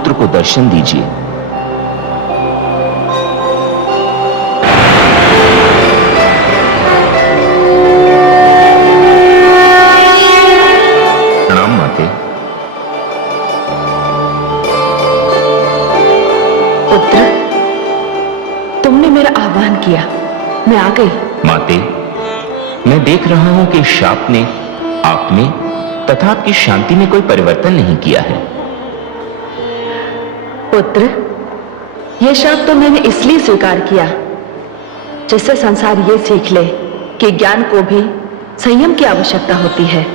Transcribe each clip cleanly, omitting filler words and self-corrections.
पुत्र को दर्शन दीजिए। प्रणाम माते। पुत्र, तुमने मेरा आह्वान किया, मैं आ गई। माते, मैं देख रहा हूं कि इस शाप ने आप में तथा आपकी शांति में कोई परिवर्तन नहीं किया है। पुत्र, यह शाप तो मैंने इसलिए स्वीकार किया जिससे संसार ये सीख ले कि ज्ञान को भी संयम की आवश्यकता होती है।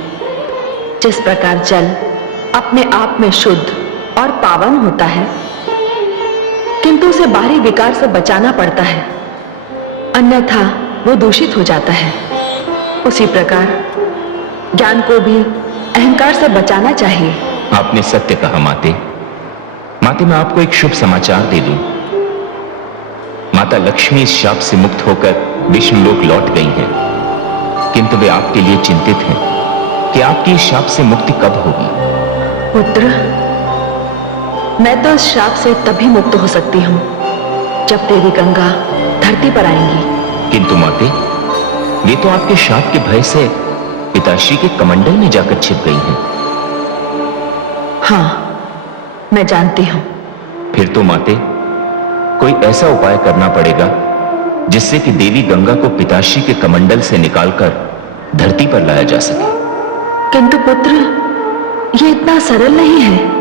जिस प्रकार जल अपने आप में शुद्ध और पावन होता है, किंतु उसे बाहरी विकार से बचाना पड़ता है, अन्यथा वो दूषित हो जाता है। उसी प्रकार ज्ञान को भी अहंकार से बचाना चाहिए। आपने सत्य कहा माते। माते, मैं आपको एक शुभ समाचार दे दूं। माता लक्ष्मी इस शाप से मुक्त होकर विष्णुलोक लौट गई हैं, किंतु वे आपके लिए चिंतित हैं कि आपकी इस शाप से मुक्ति कब होगी। पुत्र, मैं तो इस शाप से तभी मुक्त हो सकती हूं जब देवी गंगा धरती पर आएंगी। किंतु माते, वे तो आपके शाप के भय से पिताश्री के कमंडल में जाकर छिप गई हैं। हाँ, मैं जानती हूं। फिर तो माते, कोई ऐसा उपाय करना पड़ेगा जिससे कि देवी गंगा को पिताश्री के कमंडल से निकालकर धरती पर लाया जा सके। किंतु पुत्र, यह इतना सरल नहीं है।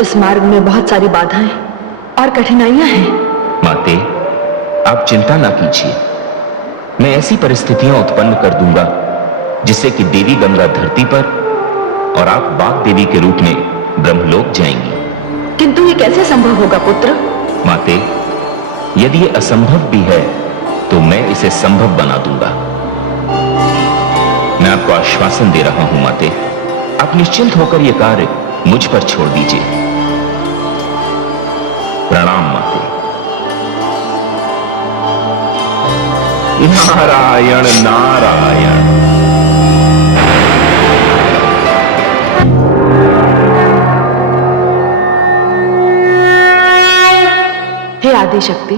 इस मार्ग में बहुत सारी बाधाएं और कठिनाइयां हैं। माते, आप चिंता ना कीजिए। मैं ऐसी परिस्थितियां उत्पन्न कर दूंगा जिससे कि देवी गंगा धरती पर और आप बाघ देवी के रूप में ब्रह्मलोक जाएंगी। किंतु ये कैसे संभव होगा पुत्र? माते, यदि ये असंभव भी है तो मैं इसे संभव बना दूंगा। मैं आपको आश्वासन दे रहा हूं माते, आप निश्चिंत होकर यह कार्य मुझ पर छोड़ दीजिए। प्रणाम माते। नारायण नारायण। हे आदिशक्ति,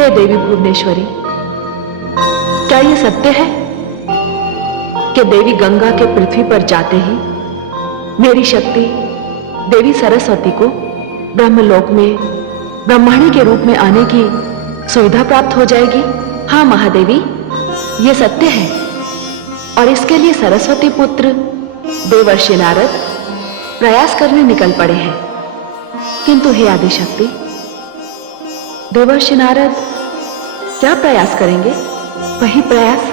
हे देवी भुवनेश्वरी, क्या यह सत्य है कि देवी गंगा के पृथ्वी पर जाते ही मेरी शक्ति देवी सरस्वती को ब्रह्मलोक में ब्रह्मणी के रूप में आने की सुविधा प्राप्त हो जाएगी? हाँ महादेवी, यह सत्य है। और इसके लिए सरस्वती पुत्र देवर्षि नारद प्रयास करने निकल पड़े हैं। किंतु हे आदिशक्ति, देवर्षि नारद क्या प्रयास करेंगे? वही प्रयास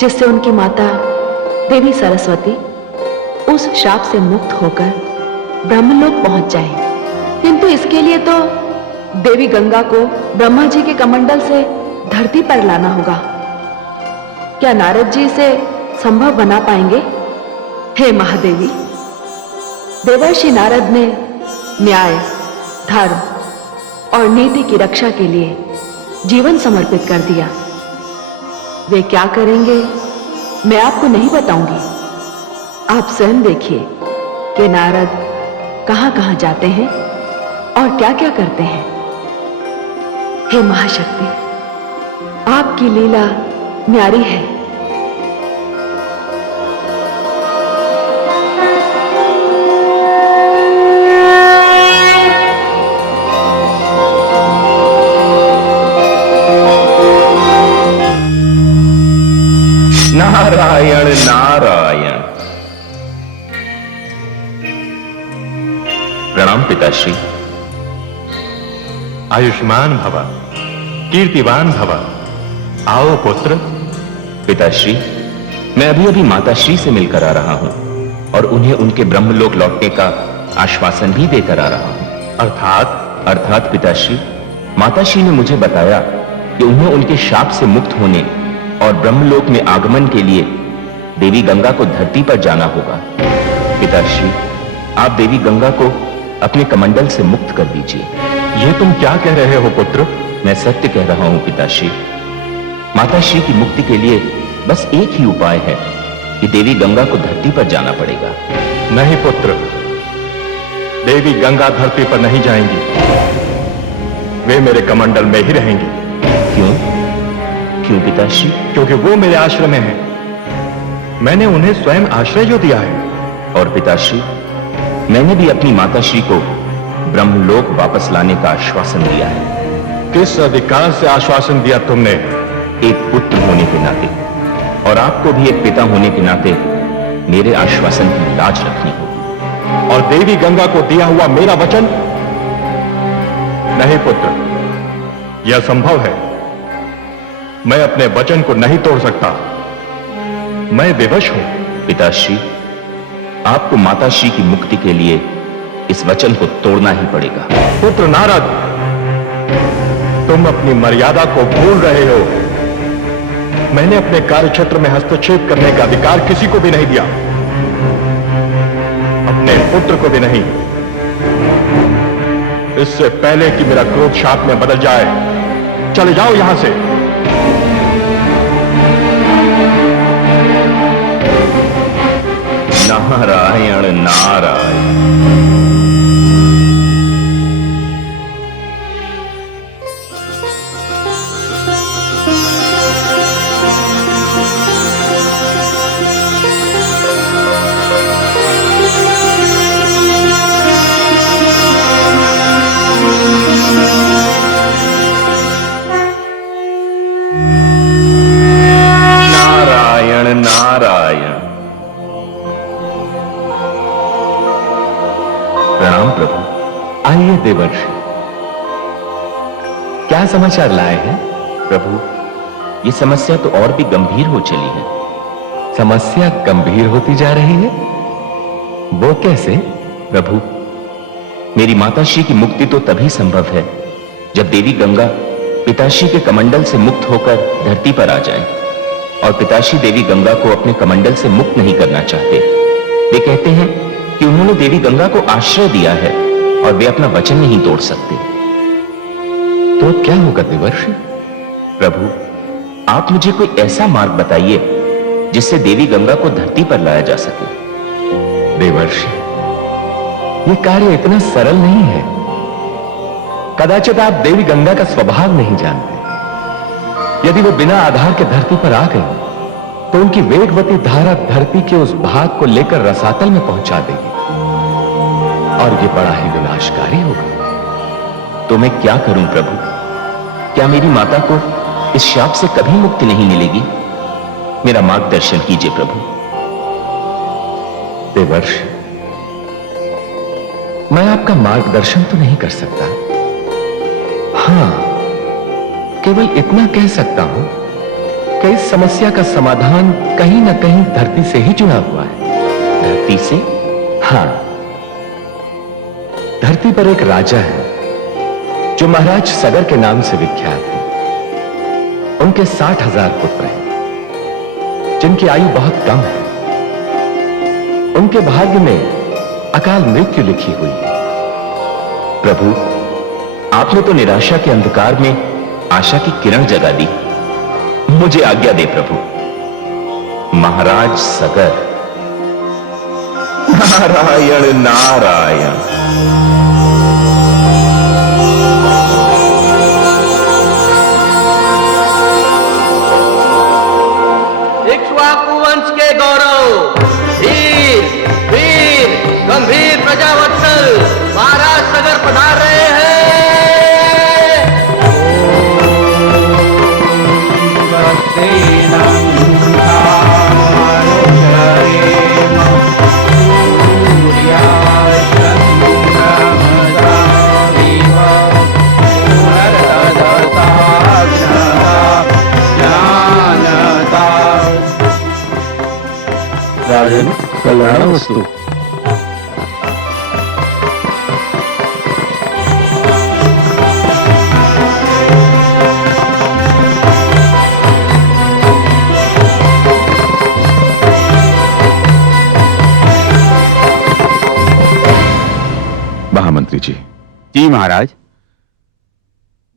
जिससे उनकी माता देवी सरस्वती उस शाप से मुक्त होकर ब्रह्मलोक पहुंच जाए। किंतु इसके लिए तो देवी गंगा को ब्रह्मा जी के कमंडल से धरती पर लाना होगा। क्या नारद जी इसे संभव बना पाएंगे? हे महादेवी, देवर्षि नारद ने न्याय, धर्म और नीति की रक्षा के लिए जीवन समर्पित कर दिया। वे क्या करेंगे मैं आपको नहीं बताऊंगी। आप स्वयं देखिए कि नारद कहां-कहां जाते हैं और क्या-क्या करते हैं। हे महाशक्ति, आपकी लीला न्यारी है। नारायण नारायण। प्रणाम पिताश्री। आयुष्मान भव, कीर्तिवान भव। आओ पुत्र। पिताश्री, मैं अभी अभी माताश्री से मिलकर आ रहा हूं और उन्हें उनके ब्रह्मलोक लौटने का आश्वासन भी देकर आ रहा हूं। अर्थात पिताश्री, माताश्री ने मुझे बताया कि उन्हें उनके शाप से मुक्त होने और ब्रह्मलोक में आगमन के लिए देवी गंगा को धरती पर जाना होगा। पिताश्री, आप देवी गंगा को अपने कमंडल से मुक्त कर दीजिए। ये तुम क्या कह रहे हो पुत्र? मैं सत्य कह रहा हूं पिताश्री। माताश्री की मुक्ति के लिए बस एक ही उपाय है कि देवी गंगा को धरती पर जाना पड़ेगा। नहीं पुत्र, देवी गंगा धरती पर नहीं जाएंगी, वे मेरे कमंडल में ही रहेंगी। क्यों? क्यों पिताश्री? क्योंकि वो मेरे आश्रम में हैं। मैंने उन्हें स्वयं आश्रय जो दिया है। और पिताश्री, मैंने भी अपनी माताश्री को ब्रह्मलोक वापस लाने का आश्वासन दिया है। किस अधिकार से आश्वासन दिया तुमने? एक पुत्र होने के नाते और आपको भी एक पिता होने के नाते मेरे आश्वासन की लाज रखनी होगी। और देवी गंगा को दिया हुआ मेरा वचन? नहीं पुत्र, यह संभव है। मैं अपने वचन को नहीं तोड़ सकता। मैं विवश हूं। पिताश्री, आपको माताश्री की मुक्ति के लिए इस वचन को तोड़ना ही पड़ेगा। पुत्र नारद, तुम अपनी मर्यादा को भूल रहे हो। मैंने अपने कार्यक्षेत्र में हस्तक्षेप करने का अधिकार किसी को भी नहीं दिया, अपने पुत्र को भी नहीं। इससे पहले कि मेरा क्रोध शाप में बदल जाए, चले जाओ यहां से। नारायण नारायण। नारायण नारायण। प्रणाम प्रभु। आइए देवर्षि, क्या समाचार लाए हैं? प्रभु, ये समस्या तो और भी गंभीर हो चली है। समस्या गंभीर होती जा रही है? वो कैसे? प्रभु, मेरी माताश्री की मुक्ति तो तभी संभव है जब देवी गंगा पिताश्री के कमंडल से मुक्त होकर धरती पर आ जाए। और पिताश्री देवी गंगा को अपने कमंडल से मुक्त नहीं करना चाहते। वे कहते हैं कि उन्होंने देवी गंगा को आश्रय दिया है और वे अपना वचन नहीं तोड़ सकते। तो क्या होगा देवर्षि? प्रभु, आप मुझे कोई ऐसा मार्ग बताइए जिससे देवी गंगा को धरती पर लाया जा सके। देवर्षि, यह कार्य इतना सरल नहीं है। कदाचित आप देवी गंगा का स्वभाव नहीं जानते। यदि वो बिना आधार के धरती पर आ गई तो उनकी वेगवती धारा धरती के उस भाग को लेकर रसातल में पहुंचा देगी और ये बड़ा ही विनाशकारी होगा। तो मैं क्या करूं प्रभु? क्या मेरी माता को इस शाप से कभी मुक्ति नहीं मिलेगी? मेरा मार्गदर्शन कीजिए प्रभु। देवर्षि, मैं आपका मार्गदर्शन तो नहीं कर सकता। हां, केवल इतना कह सकता हूं कि इस समस्या का समाधान कहीं ना कहीं धरती से ही जुड़ा हुआ है। धरती से? हां, धरती पर एक राजा है जो महाराज सगर के नाम से विख्यात है। उनके 60,000 पुत्र हैं जिनकी आयु बहुत कम है। उनके भाग्य में अकाल मृत्यु लिखी हुई है। प्रभु, आपने तो निराशा के अंधकार में आशा की किरण जगा दी। मुझे आज्ञा दे प्रभु। महाराज सगर। नारायण नारायण। इक्ष्वाकु वंश के गौरव, धीर वीर गंभीर प्रजावत्सल महाराज सगर पधार रहे हैं। कल्याण वस्तु। महामंत्री जी। जी महाराज।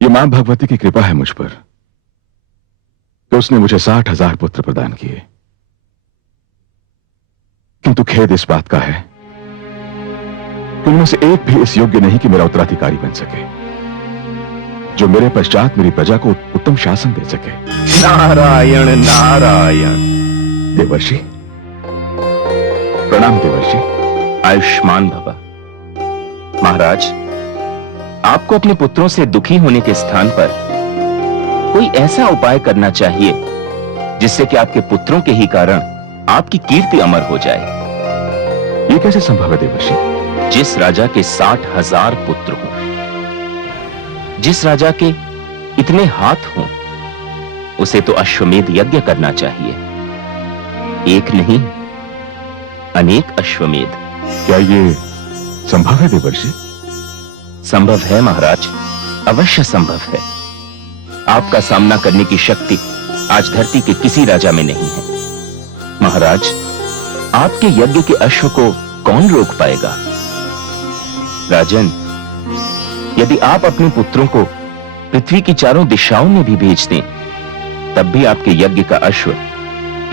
ये मां भगवती की कृपा है मुझ पर कि उसने मुझे 60,000 पुत्र प्रदान किए। किंतु खेद इस बात का है उनमें से एक भी इस योग्य नहीं कि मेरा उत्तराधिकारी बन सके, जो मेरे पश्चात मेरी प्रजा को उत्तम शासन दे सके। नारायण नारायण। देवर्षि, प्रणाम देवर्षि। आयुष्मान भव। महाराज, आपको अपने पुत्रों से दुखी होने के स्थान पर कोई ऐसा उपाय करना चाहिए जिससे कि आपके पुत्रों के ही कारण आपकी कीर्ति अमर हो जाए। ये कैसे संभव है देवर्षि? जिस राजा के 60,000 पुत्र हों, जिस राजा के इतने हाथ हों, उसे तो अश्वमेध यज्ञ करना चाहिए। एक नहीं, अनेक अश्वमेध। क्या ये संभव है देवर्षि? संभव है महाराज, अवश्य संभव है। आपका सामना करने की शक्ति आज धरती के किसी राजा में नहीं है। महाराज, आपके यज्ञ के अश्व को कौन रोक पाएगा? राजन, यदि आप अपने पुत्रों को पृथ्वी की चारों दिशाओं में भी भेज दें, तब भी आपके यज्ञ का अश्व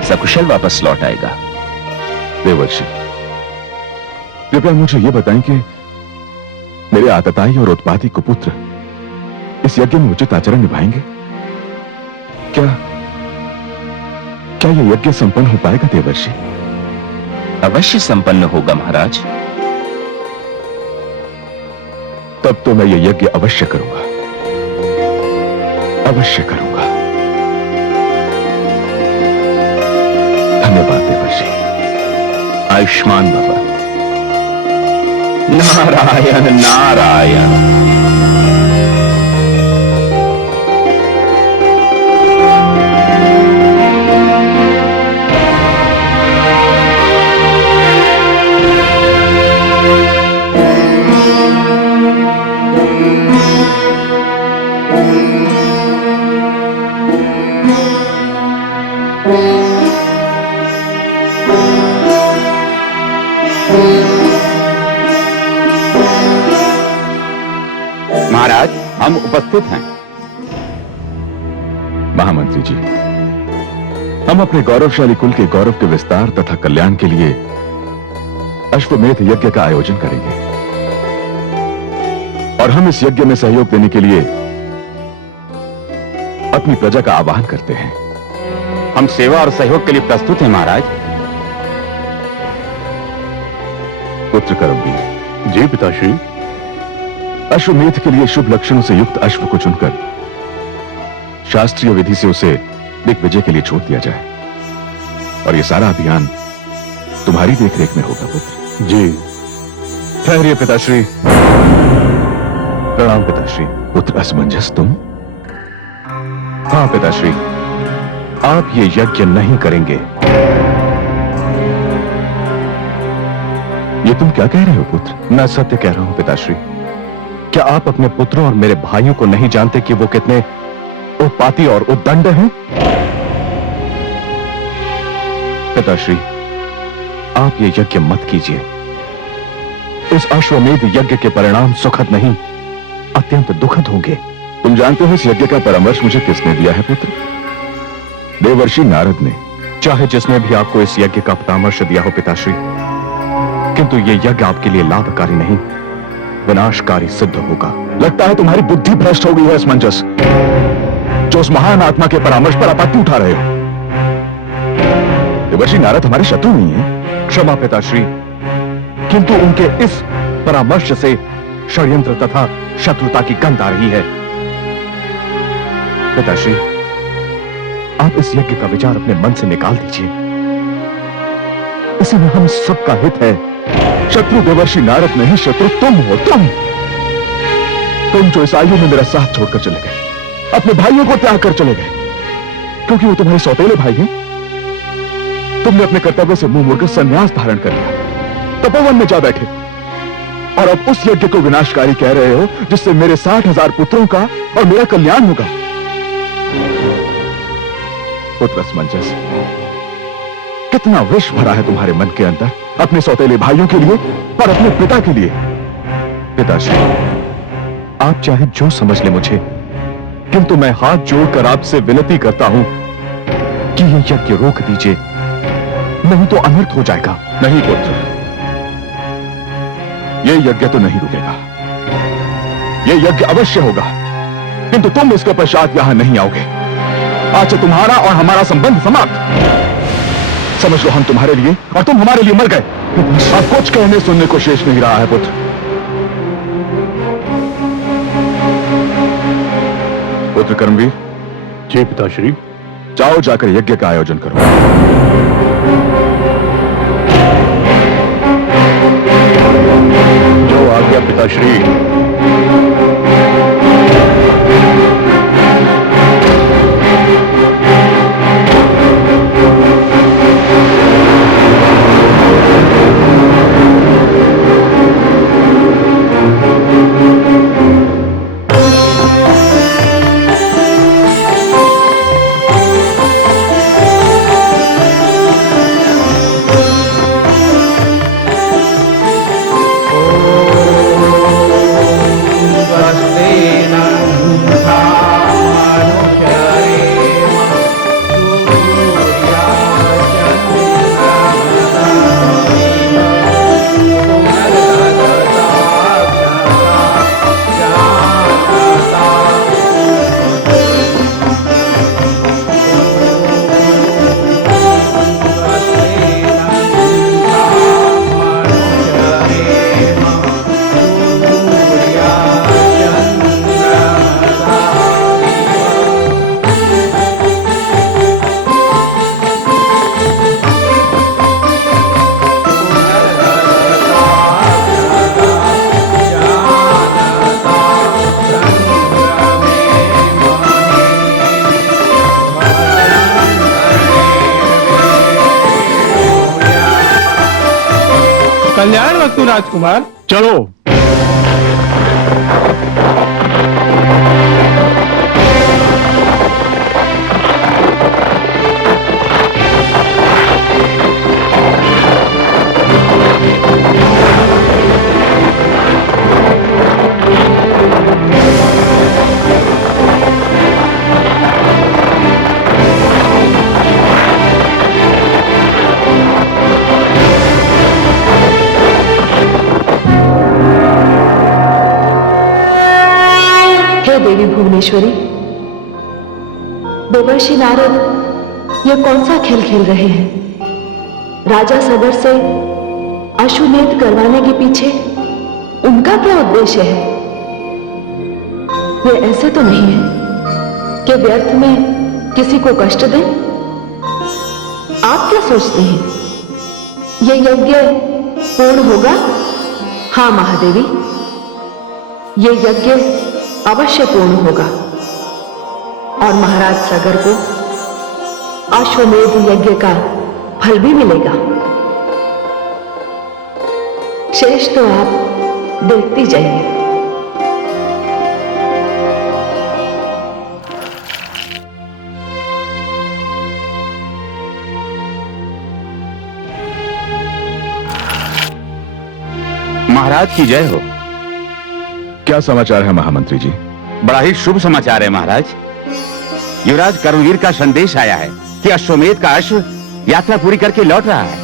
सकुशल वापस लौट आएगा। देवर्षि, कृपया मुझे यह बताएं कि मेरे आतताई और उत्पाती कुपुत्र इस यज्ञ में उचित आचरण निभाएंगे? क्या यह यज्ञ संपन्न हो पाएगा देवर्षि? अवश्य संपन्न होगा महाराज। तब तो मैं यह यज्ञ अवश्य करूंगा, अवश्य करूंगा। धन्यवाद देवर्षि। आयुष्मान भव। नारायण नारायण। महाराज, हम उपस्थित हैं। महामंत्री जी, हम अपने गौरवशाली कुल के गौरव के विस्तार तथा कल्याण के लिए अश्वमेध यज्ञ का आयोजन करेंगे, और हम इस यज्ञ में सहयोग देने के लिए अपनी प्रजा का आह्वान करते हैं। हम सेवा और सहयोग के लिए प्रस्तुत हैं महाराज। पुत्र करमवीर। जी पिताश्री। अश्वमेध के लिए शुभ लक्षणों से युक्त अश्व को चुनकर शास्त्रीय विधि से उसे दिग्विजय के लिए छोड़ दिया जाए, और यह सारा अभियान तुम्हारी देखरेख में होगा पुत्र। जी। ठहरिए पिताश्री। प्रणाम पिताश्री। पुत्र असमंजस तुम? हाँ पिताश्री, आप ये यज्ञ नहीं करेंगे। ये तुम क्या कह रहे हो पुत्र? मैं सत्य कह रहा हूं पिताश्री। क्या आप अपने पुत्रों और मेरे भाइयों को नहीं जानते कि वो कितने उत्पाती और उद्दंड हैं? पिताश्री, आप ये यज्ञ मत कीजिए। इस अश्वमेध यज्ञ के परिणाम सुखद नहीं, अत्यंत दुखद होंगे। तुम जानते हो इस यज्ञ का परामर्श मुझे किसने दिया है पुत्र? देवर्षि नारद ने। चाहे जिसने भी आपको इस यज्ञ का परामर्श दिया हो पिताश्री, किंतु यह यज्ञ आपके लिए लाभकारी नहीं, विनाशकारी सिद्ध होगा। लगता है तुम्हारी बुद्धि भ्रष्ट हो गई है असमंजस, जो उस महान आत्मा के परामर्श पर आपत्ति उठा रहे हो। देवर्षि नारद हमारे शत्रु नहीं है। क्षमा पिताश्री, किंतु उनके इस परामर्श से षड्यंत्र तथा शत्रुता की गंध आ रही है। पिताश्री, आप इस यज्ञ का विचार अपने मन से निकाल दीजिए। इसमें हम सबका हित है। शत्रु देवर्षि नारद नहीं, शत्रु तुम हो। तुम जो इस आयु में मेरा साथ छोड़कर चले गए, अपने भाइयों को त्याग कर चले गए, क्योंकि वो तुम्हारे सौतेले भाई हैं। तुमने अपने कर्तव्य से मुंह मोड़कर संन्यास धारण कर लिया, तपोवन में जा बैठे, और अब उस यज्ञ को विनाशकारी कह रहे हो जिससे मेरे 60,000 पुत्रों का और मेरा कल्याण होगा। पुत्र असमंजस, कितना विष भरा है तुम्हारे मन के अंदर, अपने सौतेले भाइयों के लिए और अपने पिता के लिए। पिताश्री, आप चाहे जो समझ ले मुझे, किंतु मैं हाथ जोड़कर आपसे विनती करता हूं कि यह यज्ञ रोक दीजिए, नहीं तो अनर्थ हो जाएगा। नहीं पुत्र, यह यज्ञ तो नहीं रुकेगा। यह यज्ञ अवश्य होगा, किंतु तुम इसके पश्चात यहां नहीं आओगे। आज से तुम्हारा और हमारा संबंध समाप्त। समझ लो, हम तुम्हारे लिए और तुम हमारे लिए मर गए। अब कुछ कहने सुनने को शेष नहीं रहा है पुत्र। पुत्र कर्मवीर, जी पिताश्री। जाओ, जाकर यज्ञ का आयोजन करो। जो आज्ञा पिताश्री। कल्याण वस्तु राजकुमार। चलो। देवी भुवनेश्वरी, देवर्षि नारद ये कौन सा खेल खेल रहे हैं? राजा सगर से अश्वमेध करवाने के पीछे उनका क्या उद्देश्य है? वे ऐसे तो नहीं है कि व्यर्थ में किसी को कष्ट दें। आप क्या सोचते हैं, ये यज्ञ पूर्ण होगा? हाँ महादेवी, ये यज्ञ अवश्य पूर्ण होगा और महाराज सगर को अश्वमेध यज्ञ का फल भी मिलेगा। शेष तो आप देखती जाइए। महाराज की जय हो। क्या समाचार है महामंत्री जी? बड़ा ही शुभ समाचार है महाराज। युवराज कर्मवीर का संदेश आया है कि अश्वमेध का अश्व यात्रा पूरी करके लौट रहा है।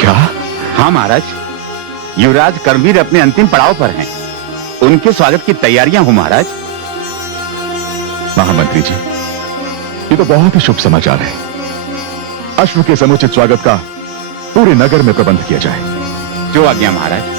क्या? हाँ महाराज, युवराज कर्मवीर अपने अंतिम पड़ाव पर हैं। उनके स्वागत की तैयारियां हो महाराज। महामंत्री जी, ये तो बहुत ही शुभ समाचार है। अश्व के समुचित स्वागत का पूरे नगर में प्रबंध किया जाए। जो आज्ञा महाराज।